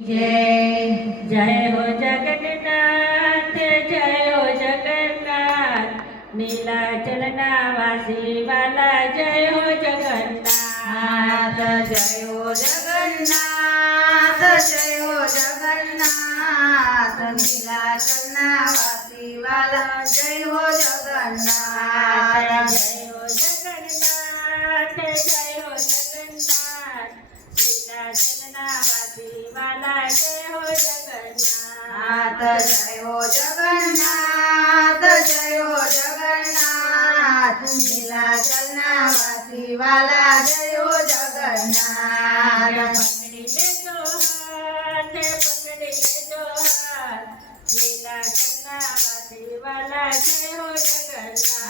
जय जय हो जगन्नाथ, जय हो जगन्नाथ। नीलाचलना वासी वाला जय हो जगन्नाथ। जय हो जगन्नाथ, जय हो जगन्नाथ। नीलाचलना वासी वाला जय हो जगन्नाथ। जय हो जगन्नाथ, जय हो जगन्नाथ। नीलाचलना वासी वाला जय हो जगन्नाथ। जय हो जगन्नाथ, जय हो जगन्नाथ। नीलाचलना वासी वाला जय हो जगन्नाथ। पकड़ी ले जो हाथ, पकड़ी ले जो हाथ। नीलाचलना वासी वाला जय हो जगन्नाथ।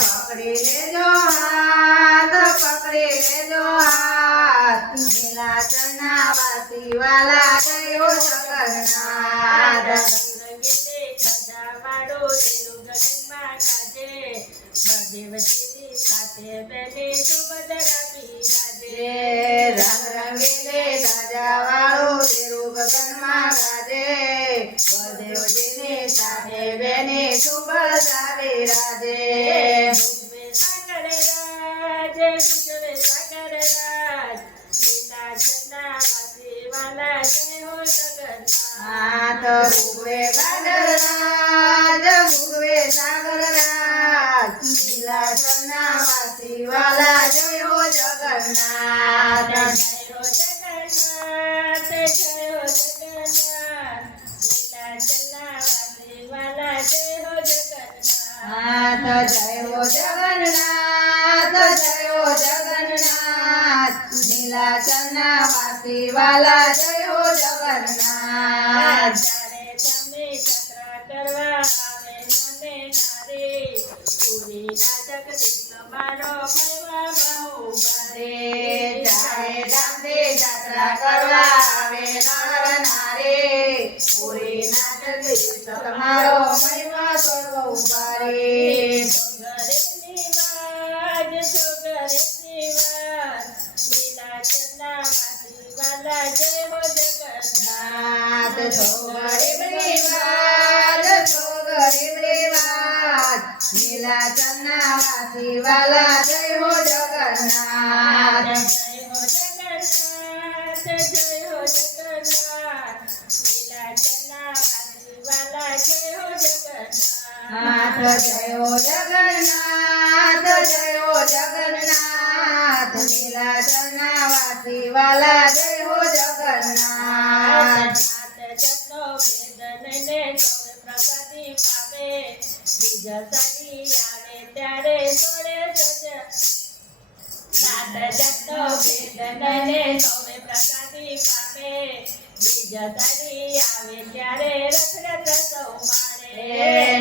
पकड़ी ले जो हाथ, पकड़ी ले जो हाथ। नीलाचलना वासी वाला जय हो जगन्नाथ। રંગીલે ખજાવાળો તેરું ગગનમાં ગાજે, બળદેવજીની સાથે બેને સુભદ્રા બિરાજે. રંગ રંગીલે ધજાવાળો તેરું ગગનમાં ગાજે, બળદેવજીની સાથે બેને સુભદ્રા બિરાજે. ભૂગવે સાગર રાજ, ભૂગવે સાગર રાજ. નીલાચલના વાસી વાલા જય હો જગન્નાથ. ભૂગવે સાગર રાજ, ભૂગવે સાગર રાજ. નીલાચલના વાસી વાલા જય હો જગન્નાથ. જય હો જગન્નાથ, જય હો જગન્નાથ. નીલાચલના વાસી વાલા જય હો જગન્નાથ. જય હો જગન્નાથ, જય હો જગન્નાથ. નીલાચલના વાસી વાલા જય હો જગન્નાથ. જ્યારે તમે યાત્રા કરવા આવે નને નારી, પુરીના જગદીશ તમારો મહિમા બહુ ભારે. ચારે ધામની યાત્રા કરવા આવે નર નારી, પુરીના જગદીશ તમારો મહિમા સર્વ ભારે. ગરીબની વાજ છો, ગરીબની વાજ. નીલાચલના વાસી વાલા જય હો જગન્નાથ. ગરીબની વાત, ગરીબની વાત. નીલાચલના વાસી વાલા જય હો જગન્નાથ. જય હો જગન્નાથ, જય હો જગન્નાથ. નીલાચલના વાસી વાલા જય હો જગન્નાથ. જય હો જગન્નાથ, જય હો જગન્નાથ. નીલાચલના વાસી વાલા જય હો જગન્નાથ. જગતનો ભેદ લઈને સૌએ પ્રસાદી પામે, બીજા સાડી આવે ત્યારે સોળે સજા. નાથ જગતનો ભેદ લઈને સૌએ પ્રસાદી પામે, બીજા સાડી આવે ત્યારે રથ સૌ માણે.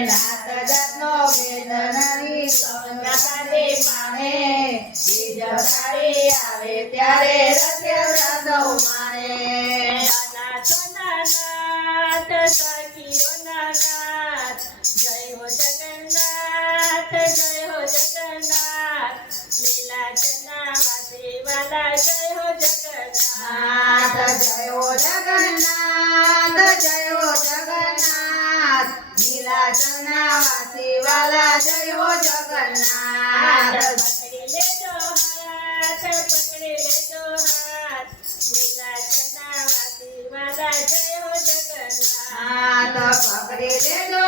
નાથ જાતનો ભેદ નહીં સૌ પ્રસાદી પામે, બીજો સાડી આવે ત્યારે રથયાત્રા સૌ માણે. નાથોના નાથ, સખીઓના નાથ. જય હો જગન્નાથ, જય હો જગન્નાથ. નીલાચલના વાસી વાલા જય હો જગન્નાથ. જય હો જગન્નાથ, જય હો જગન્નાથ. નીલાચલના વાસી વાલા જય હો જગન્નાથ. પકડી લેજો હાથ, પકડી લેજો હાથ. નીલાચલના વાસી વાલા જય હો જગન્નાથ. પકડી લેજો